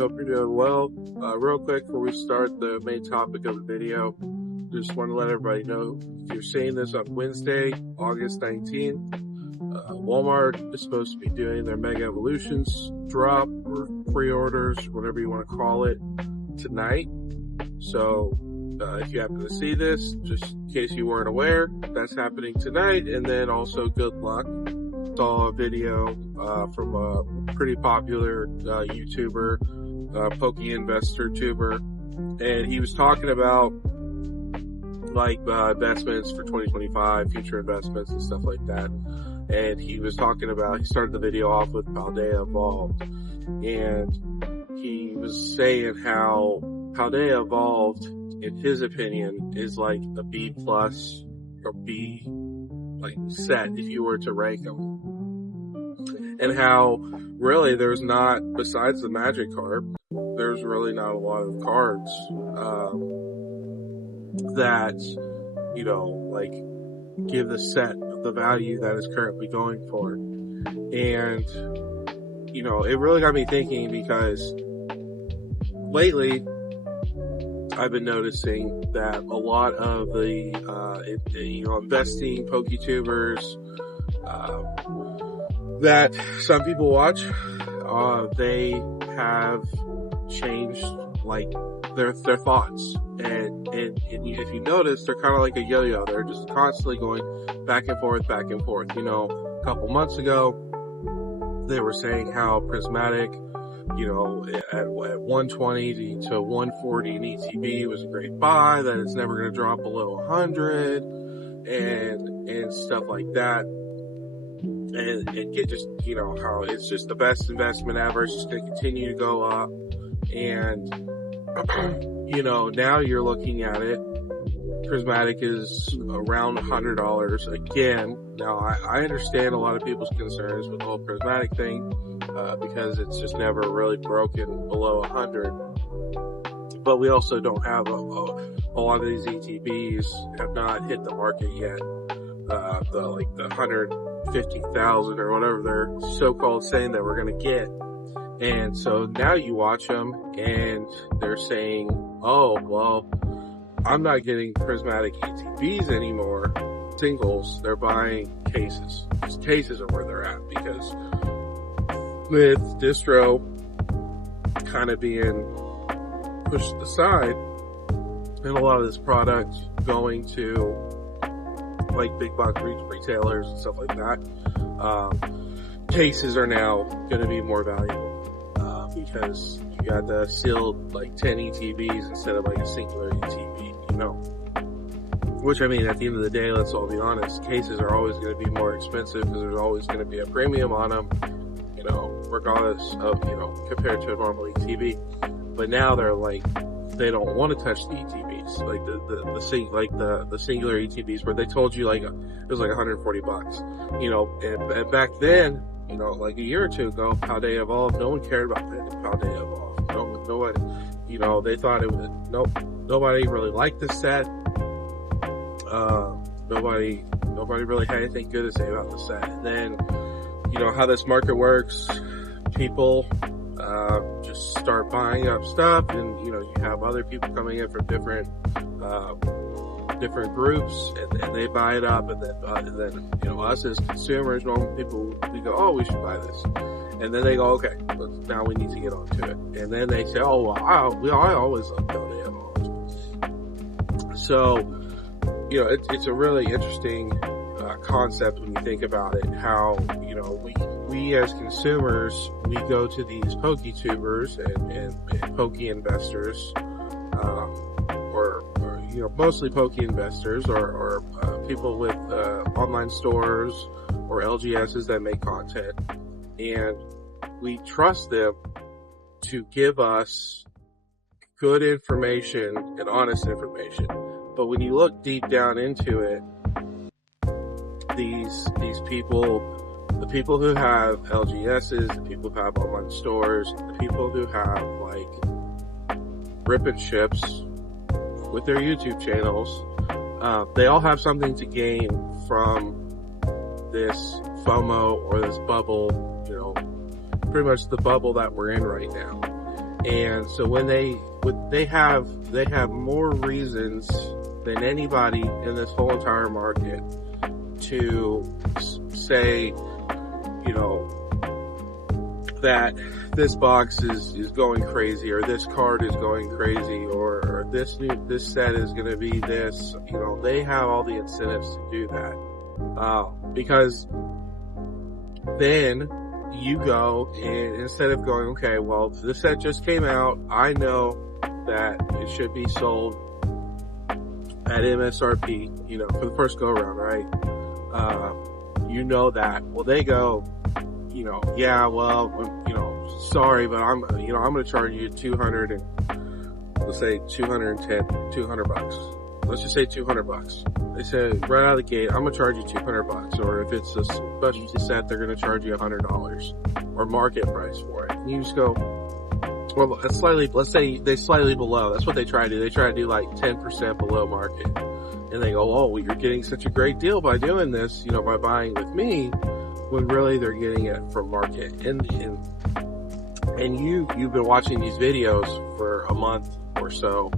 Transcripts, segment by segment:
Hope you're doing well. Real quick before we start the main topic of the video, just want to let everybody know, if you're seeing this on Wednesday, August 19th, Walmart is supposed to be doing their Mega Evolutions drop or pre-orders, whatever you want to call it, tonight. So if you happen to see this, just in case you weren't aware, that's happening tonight. And then also good luck. Saw a video from a pretty popular YouTuber, Poké Investor tuber, and he was talking about investments for 2025, future investments and stuff like that. And he started the video off with Paldea Evolved, and he was saying how Paldea Evolved, in his opinion, is like a B plus or B set if you were to rank them. And how really there's not, besides the magic card, there's really not a lot of cards that, give the set the value that is currently going for. And, it really got me thinking, because lately I've been noticing that a lot of the, investing PokeTubers, that some people watch, they have changed, their thoughts. And if you notice, they're kind of like a yo-yo. They're just constantly going back and forth. A couple months ago, they were saying how Prismatic, at 120 to 140 in ETB was a great buy, that it's never going to drop below 100, and stuff like that. And it just, how it's just the best investment ever. It's just going to continue to go up. And, now you're looking at it. Prismatic is around $100 again. Now, I understand a lot of people's concerns with the whole Prismatic thing, because it's just never really broken below 100. But we also don't have a lot of these ETBs have not hit the market yet. The 150,000 or whatever they're so-called saying that we're going to get. And so now you watch them and they're saying, oh, well, I'm not getting Prismatic ETBs anymore, singles. They're buying cases. Just cases are where they're at, because with distro kind of being pushed aside and a lot of this product going to big box retailers and stuff like that, cases are now going to be more valuable, because you got the sealed 10 ETBs instead of a singular ETB, which, at the end of the day, let's all be honest, cases are always going to be more expensive because there's always going to be a premium on them, regardless of, compared to a normal ETB. But now they're they don't want to touch the ETBs, the singular ETBs, where they told you it was $140, and back then, a year or two ago, Paldea Evolved, no one cared about Paldea Evolved. No one, they thought it was, nobody really liked the set. Nobody really had anything good to say about the set. And then, how this market works, people just start buying up stuff, and you have other people coming in from different groups, and they buy it up, and then us as consumers, normal people, we go, oh, we should buy this, and then they go, okay, now we need to get onto it, and then they say, oh, well, I always loved Paldea Evolved. So it's a really interesting concept when you think about it, how we as consumers, we go to these PokeTubers and Poké investors, or mostly Poké investors, or people with online stores or LGSs that make content, and we trust them to give us good information and honest information. But when you look deep down into it, these people, the people who have LGSs, the people who have online stores, the people who have rip and ships with their YouTube channels, they all have something to gain from this FOMO or this bubble, pretty much the bubble that we're in right now. And so when they have more reasons than anybody in this whole entire market to say, you know, that this box is going crazy, or this card is going crazy, or this set is going to be this. You know, they have all the incentives to do that, because then you go and instead of going, okay, well, this set just came out, I know that it should be sold at MSRP, you know, for the first go around, right? You know that. Well, they go, you know, yeah, well, you know, sorry, but I'm going to charge you 200 and let's say 210, 200 bucks. Let's just say 200 bucks. They say right out of the gate, I'm going to charge you 200 bucks. Or if it's a specialty set, they're going to charge you $100 or market price for it. And you just go, well, that's slightly, let's say they slightly below. That's what they try to do. They try to do like 10% below market. And they go, oh, well, you're getting such a great deal by doing this, you know, by buying with me, when really they're getting it from market. And you've been watching these videos for a month or so,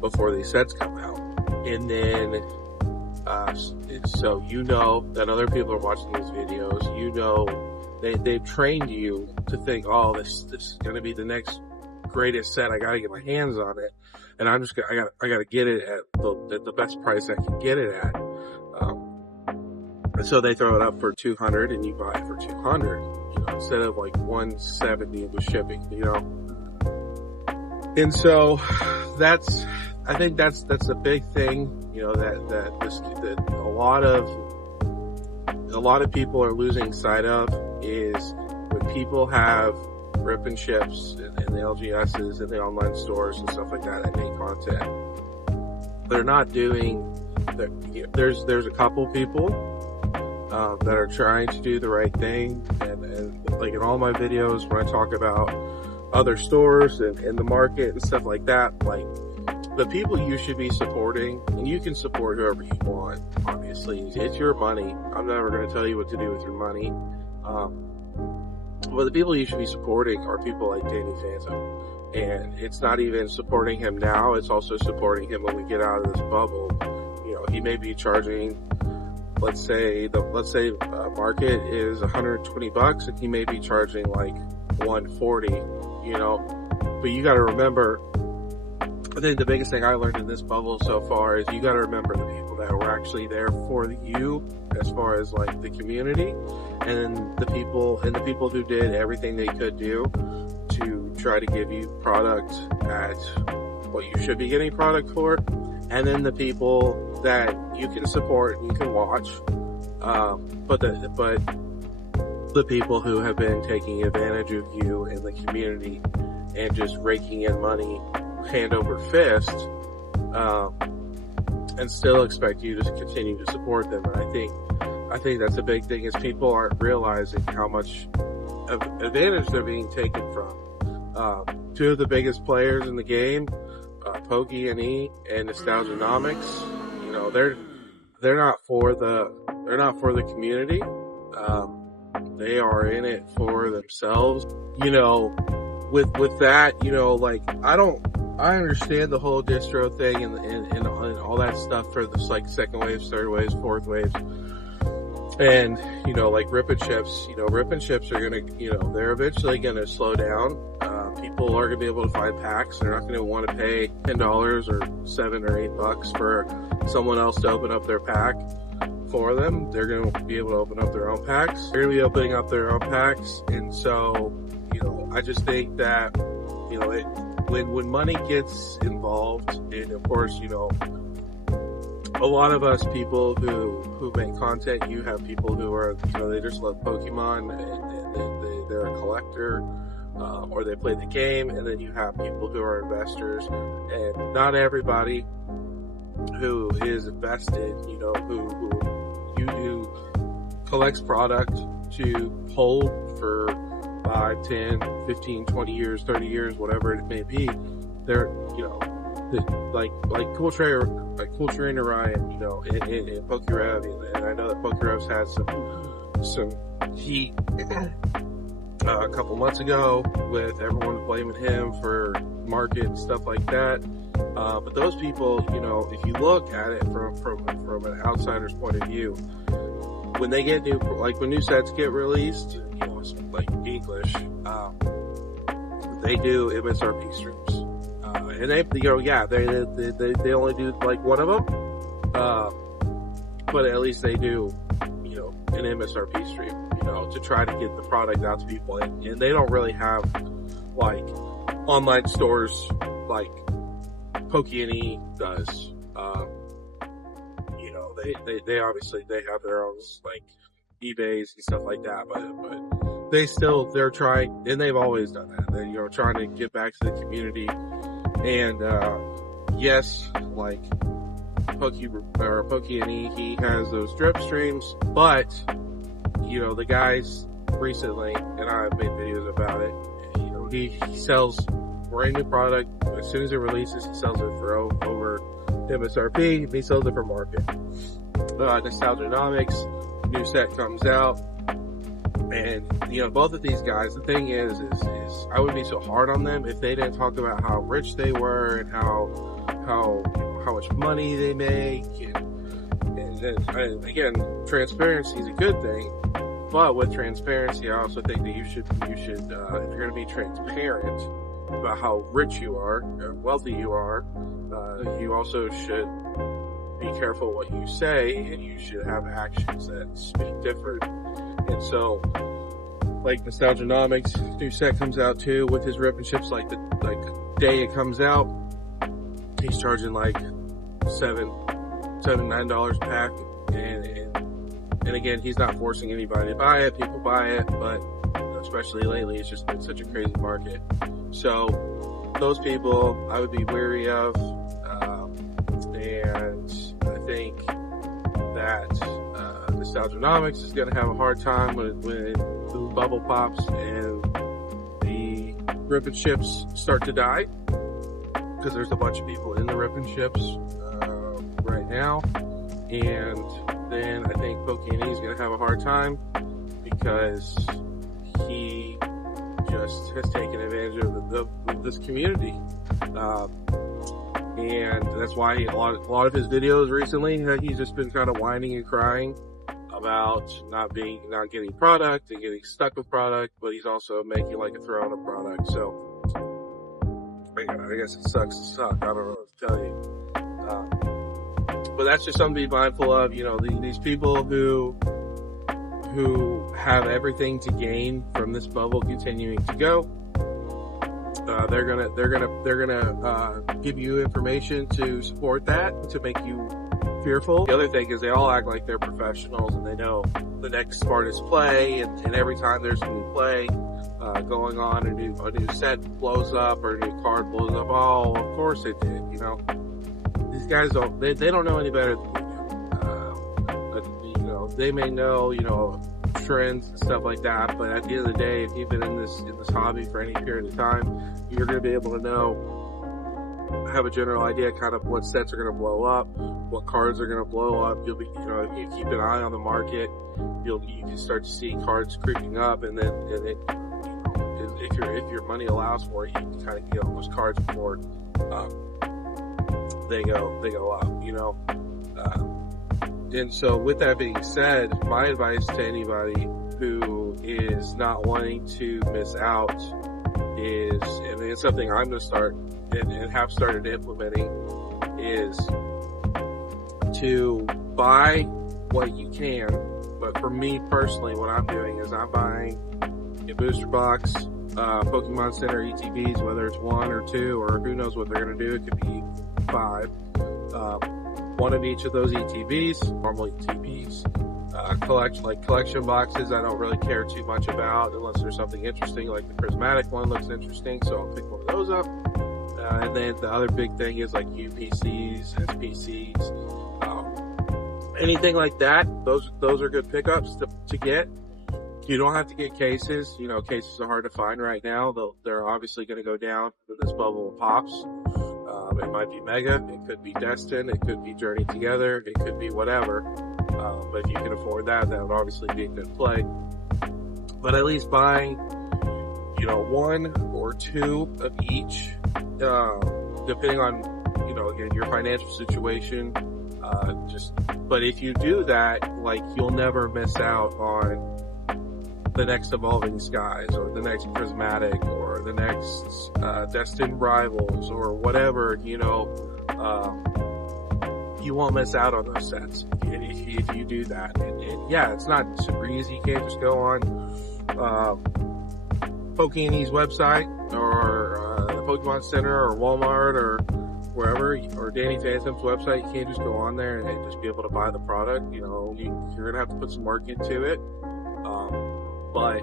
before these sets come out. And then, so you know that other people are watching these videos. You know, they've trained you to think, oh, this is gonna be the next greatest set. I gotta get my hands on it. And I gotta get it at the best price I can get it at. And so they throw it up for 200 and you buy it for 200, you know, instead of like 170 with shipping, you know. And so I think that's a big thing, you know, that a lot of people are losing sight of, is when people have rip and ships and the LGSs and the online stores and stuff like that and make content. They're not doing, there's a couple people that are trying to do the right thing, and like in all my videos when I talk about other stores and the market and stuff like that, like the people you should be supporting, and you can support whoever you want, obviously, it's your money. I'm never going to tell you what to do with your money. But the people you should be supporting are people like Danny Phantom. And it's not even supporting him now, it's also supporting him when we get out of this bubble. You know, he may be charging, let's say market is 120 bucks and he may be charging like 140, you know. But you gotta remember, I think the biggest thing I learned in this bubble so far is you gotta remember the people that were actually there for you, as far as like the community, and the people who did everything they could do to try to give you product at what you should be getting product for, and then the people that you can support and you can watch, but the people who have been taking advantage of you and the community and just raking in money hand over fist, and still expect you to continue to support them. And I think that's a big thing, is people aren't realizing how much advantage they're being taken from. Two of the biggest players in the game, Pokey and E and Nostalgianomics, you know, they're not for the community. They are in it for themselves. You know, with that, you know, like I understand the whole distro thing and all that stuff for the like second waves, third waves, fourth waves. And, you know, like rip and ships are gonna, you know, they're eventually gonna slow down. People are gonna be able to find packs. They're not gonna want to pay $10 or $7 or $8 for someone else to open up their pack for them. They're gonna be able to open up their own packs. They're gonna be opening up their own packs. And so, you know, I just think that, you know, when money gets involved, and of course, you know, a lot of us people who make content, you have people who are, you know, they just love Pokemon and they're a collector, or they play the game, and then you have people who are investors, and not everybody who is invested, you know, who collects product to hold for 5, 10, 15, 20 years, 30 years, whatever it may be. They're, you know, like Cool Trainer Ryan, you know, and PokeRev, and I know that PokeRev's had some heat a couple months ago, with everyone blaming him for market and stuff like that. But those people, you know, if you look at it from an outsider's point of view, when they get when new sets get released, you know, like English, they do MSRP streams. And they, you know, yeah, they only do like one of them. But at least they do, you know, an MSRP stream, you know, to try to get the product out to people. And they don't really have like online stores like Pokémon does. You know, they obviously, they have their own like eBays and stuff like that, but they're trying, and they've always done that. They're, you know, trying to get back to the community. And, yes, like Pokémon, he has those drip streams, but, you know, the guys recently, and I've made videos about it, you know, he sells brand new product. As soon as it releases, he sells it for over MSRP, and he sells it for market. Nostalgianomics, new set comes out, and, you know, both of these guys, the thing is I would be so hard on them if they didn't talk about how rich they were and how much money they make, and again, transparency is a good thing, but with transparency, I also think that you should, if you're going to be transparent about how rich you are, or wealthy you are, you also should be careful what you say, and you should have actions that speak different. And so, like Nostalgianomics, new set comes out too with his rip and ships. Like the day it comes out, he's charging like $9 a pack, and again, he's not forcing anybody to buy it. People buy it, but especially lately, it's just been such a crazy market. So those people I would be wary of, and I think that Nostalgianomics is going to have a hard time when the bubble pops and the rip and ships start to die, because there's a bunch of people in the rip and ships right now. And then I think Pokémon is going to have a hard time because he just has taken advantage of this community. And that's why a lot of his videos recently, he's just been kind of whining and crying about not getting product and getting stuck with product, but he's also making like a throw on a product. So I guess it sucks to suck. I don't know what to tell you. But that's just something to be mindful of. You know, these people who have everything to gain from this bubble continuing to go, they're gonna give you information to support that, to make you fearful. The other thing is they all act like they're professionals and they know the next smartest play, and every time there's a new play going on, a new set blows up or a new card blows up, oh, of course it did. You know, these guys they don't know any better than we do. But, you know, they may know, you know, trends and stuff like that, but at the end of the day, if you've been in this hobby for any period of time, you're going to be able to have a general idea kind of what sets are going to blow up, what cards are going to blow up. You'll be, you know, if you keep an eye on the market, you can start to see cards creeping up, and then if your money allows for it, you can kind of get on those cards before they go up, you know. And so with that being said, my advice to anybody who is not wanting to miss out is, and it's something I'm going to start and have started implementing, is to buy what you can. But for me personally, what I'm doing is I'm buying a booster box, Pokemon Center ETBs, whether it's 1 or 2, or who knows what they're going to do. It could be 5. One of each of those ETBs, normal ETBs, collection boxes I don't really care too much about unless there's something interesting, like the prismatic one looks interesting, so I'll pick one of those up. And then the other big thing is like UPCs, SPCs, anything like that. Those are good pickups to get. You don't have to get cases. You know, cases are hard to find right now. They're obviously going to go down when this bubble pops. It might be Mega, it could be Destin, it could be Journey Together, it could be whatever. But if you can afford that, that would obviously be a good play. But at least buying one or two of each, depending on, again, your financial situation. But if you do that, like, you'll never miss out on the next Evolving Skies or the next Prismatic or the next, Destined Rivals or whatever, you won't miss out on those sets if you do that. And yeah, it's not super easy. You can't just go on, Pokemon's website or, the Pokemon Center or Walmart or wherever, or Danny Phantom's website. You can't just go on there and just be able to buy the product. You're gonna have to put some work into it. But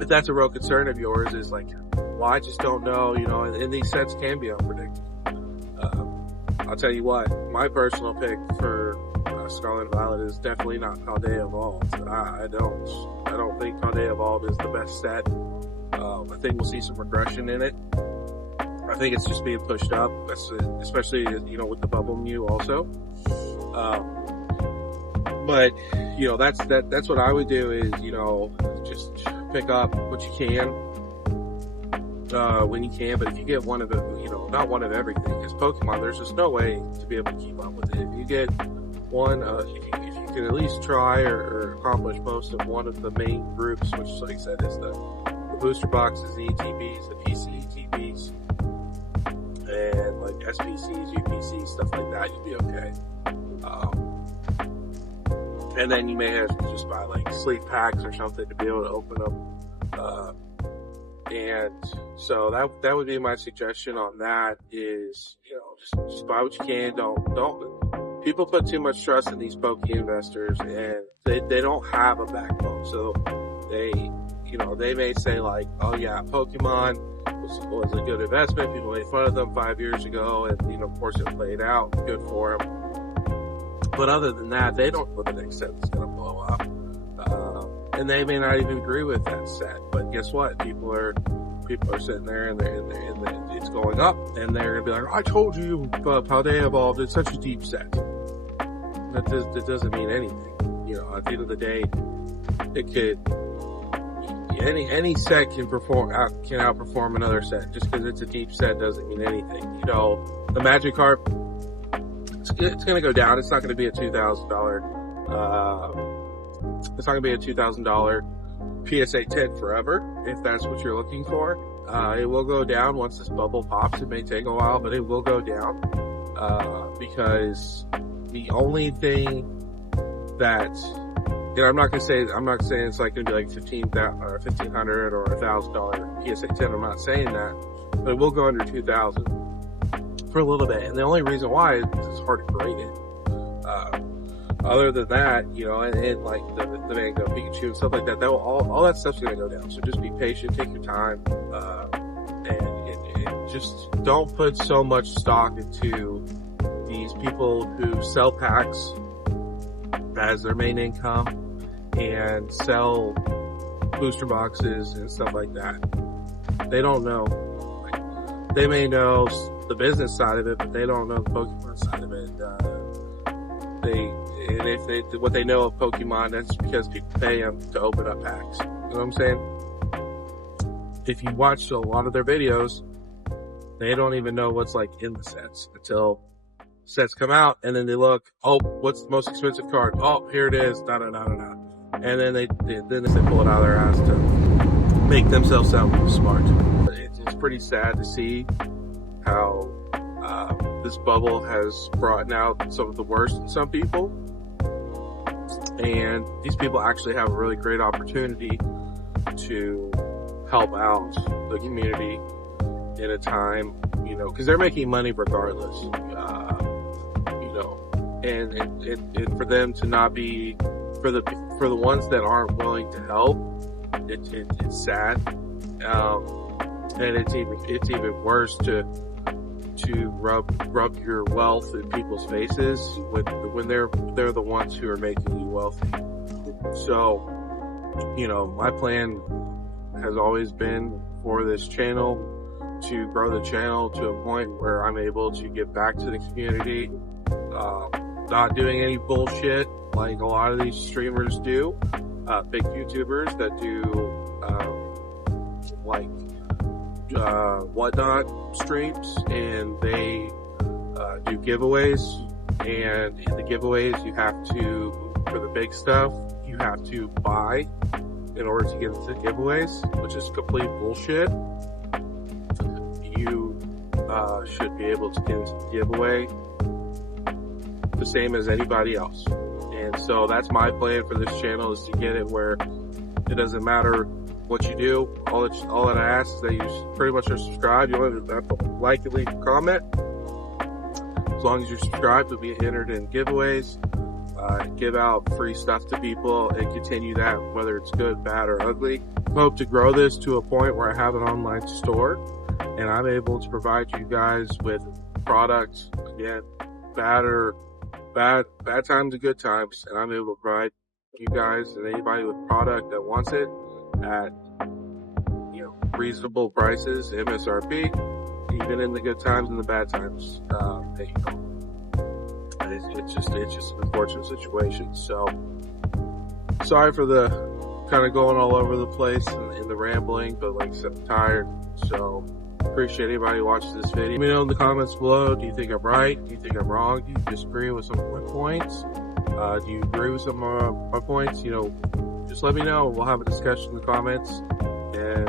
if that's a real concern of yours, is like, well, I just don't know, and these sets can be unpredictable. I'll tell you what, my personal pick for, Scarlet and Violet is definitely not Paldea Evolved. I don't think Paldea Evolved is the best set. I think we'll see some regression in it. I think it's just being pushed up, especially, with the Bubble Mew also. But, that's what I would do is, just pick up what you can, when you can. But if you get one of the, not one of everything, because Pokemon, there's just no way to be able to keep up with it. If you get one, if you can at least try or accomplish most of one of the main groups, which, like I said, is the booster boxes, the ETBs, the PC ETBs, and like SPCs, UPCs, stuff like that, you'll be okay. And then you may have to just buy like sleep packs or something to be able to open them. And so that would be my suggestion on that is, just buy what you can. Don't, people put too much trust in these Poke investors, and they don't have a backbone. So they may say like, oh yeah, Pokemon was a good investment. People made fun of them 5 years ago, and, of course it played out good for them. But other than that, they don't know the next set is going to blow up. And they may not even agree with that set. But guess what? People are sitting there and it's going up, and they're going to be like, I told you, Paldea Evolved, it's such a deep set. That doesn't mean anything. At the end of the day, it could, any set can outperform another set. Just because it's a deep set doesn't mean anything. The Magikarp, it's going to go down. It's not going to be a $2,000, it's not going to be a $2,000 PSA 10 forever, if that's what you're looking for. It will go down once this bubble pops. It may take a while, but it will go down, because the only thing that, I'm not saying it's like going to be like $1,500 or $1,000 PSA 10. I'm not saying that, but it will go under 2,000 for a little bit. And the only reason why is it's hard to grade it. Other than that, and like the Mango Pikachu and stuff like that, all that stuff's gonna go down. So just be patient, take your time, and just don't put so much stock into these people who sell packs as their main income and sell booster boxes and stuff like that. They don't know. They may know the business side of it, but they don't know the Pokemon side of it. What they know of Pokemon, that's because people pay them to open up packs. You know what I'm saying? If you watch a lot of their videos, they don't even know what's like in the sets until sets come out, and then they look, oh, what's the most expensive card? Oh, here it is, da da da da da. And then they pull it out of their ass to make themselves sound smart. It's pretty sad to see how this bubble has brought out some of the worst in some people. And these people actually have a really great opportunity to help out the community in a time, because they're making money regardless, and for them to not be, for the ones that aren't willing to help, it's sad. And it's even worse to rub your wealth in people's faces when they're the ones who are making you wealthy. So, my plan has always been for this channel to grow the channel to a point where I'm able to give back to the community, not doing any bullshit like a lot of these streamers do, big YouTubers that do, like whatnot streams, and they do giveaways. And in the giveaways, you have to, for the big stuff, you have to buy in order to get into the giveaways, which is complete bullshit. You should be able to get into the giveaway the same as anybody else. And so that's my plan for this channel, is to get it where it doesn't matter what you do. All that I ask is that you pretty much are subscribed. You don't have to like and leave a comment. As long as you're subscribed, you'll be entered in giveaways, give out free stuff to people, and continue that, whether it's good, bad, or ugly. I hope to grow this to a point where I have an online store, and I'm able to provide you guys with products, again, bad times and good times, and I'm able to provide you guys and anybody with product that wants it at, reasonable prices, MSRP, even in the good times and the bad times. It's just an unfortunate situation. So sorry for the kind of going all over the place and the rambling, but like I said, I'm tired. So appreciate anybody who watches this video. Let me know in the comments below. Do you think I'm right? Do you think I'm wrong? Do you disagree with some of my points? Do you agree with some of my points? Just let me know. We'll have a discussion in the comments. And,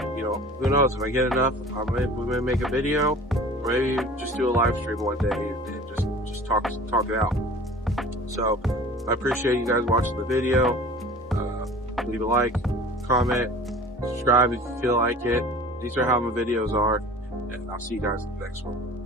who knows, if I get enough, we may make a video, or maybe just do a live stream one day and just talk it out. So I appreciate you guys watching the video. Leave a like, comment, subscribe if you feel like it. These are how my videos are, and I'll see you guys in the next one.